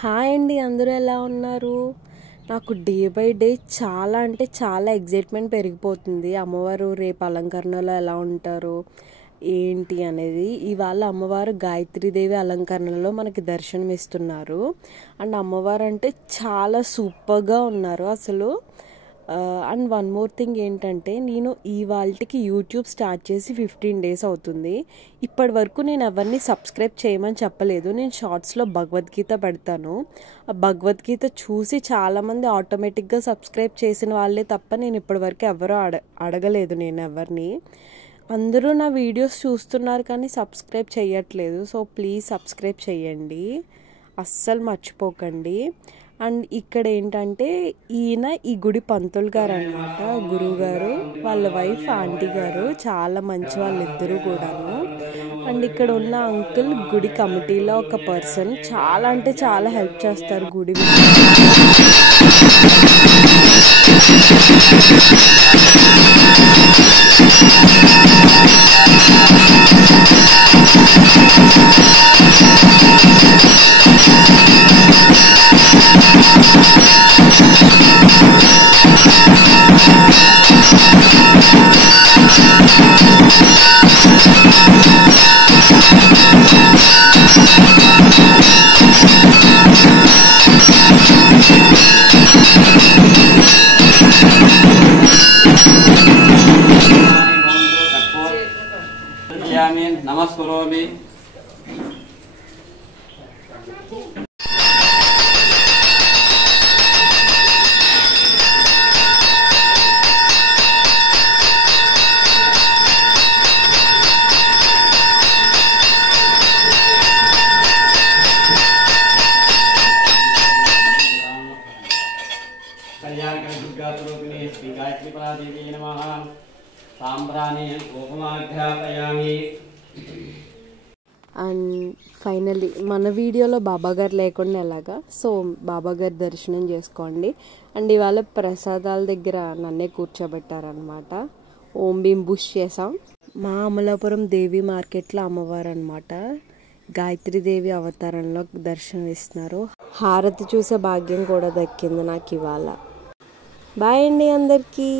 Hi అండి, అందరూ ఎలా ఉన్నారు? నాకు డే బై డే చాలా అంటే చాలా ఎగ్జైట్మెంట్ పెరిగిపోతుంది. అమ్మవారు రేపు అలంకరణలో ఎలా ఉంటారు ఏంటి అనేది. ఇవాళ అమ్మవారు గాయత్రీదేవి అలంకరణలో మనకి దర్శనం ఇస్తున్నారు. అండ్ అమ్మవారు అంటే చాలా సూపర్గా ఉన్నారు అసలు. అండ్ వన్ మోర్ థింగ్ ఏంటంటే, నేను ఇవాళకి యూట్యూబ్ స్టార్ట్ చేసి 15 days అవుతుంది. ఇప్పటి వరకు నేను ఎవరిని సబ్స్క్రైబ్ చేయమని చెప్పలేదు. నేను షార్ట్స్లో భగవద్గీత పెడతాను. ఆ భగవద్గీత చూసి చాలామంది ఆటోమేటిక్గా సబ్స్క్రైబ్ చేసిన వాళ్ళే తప్ప నేను ఇప్పటివరకు ఎవరూ అడగలేదు నేను ఎవరిని. అందరూ నా వీడియోస్ చూస్తున్నారు కానీ సబ్స్క్రైబ్ చేయట్లేదు. సో ప్లీజ్ సబ్స్క్రైబ్ చేయండి, అస్సలు మర్చిపోకండి. అండ్ ఇక్కడ ఏంటంటే, ఈయన ఈ గుడి పంతులు గారు అనమాట, గురువు గారు, వాళ్ళ వైఫ్ ఆంటీ గారు, చాలా మంచి వాళ్ళిద్దరూ కూడాను. అండ్ ఇక్కడ ఉన్న అంకుల్ గుడి కమిటీలో ఒక పర్సన్, చాలా అంటే చాలా హెల్ప్ చేస్తారు గుడి. నమస్కరోమి. కళ్యాణకరదుర్గాస్వరూపిణి శ్రీ గాయత్రీపరాదేవి నమః. సాంబ్రాణి ఉపమాఘ్రాపయామి. అండ్ ఫైనల్లీ మన వీడియోలో బాబాగారు లేకుండా ఎలాగా, సో బాబాగారి దర్శనం చేసుకోండి. అండ్ ఇవాళ ప్రసాదాల దగ్గర నన్నే కూర్చోబెట్టారనమాట. ఓం భీం బుష్ చేసాం. మా అమలాపురం దేవి మార్కెట్లో అమ్మవారు అనమాట, గాయత్రీదేవి అవతారంలో దర్శనం ఇస్తున్నారు. హారతి చూసే భాగ్యం కూడా దక్కింది నాకు ఇవాళ. బాయ్ అండి అందరికీ.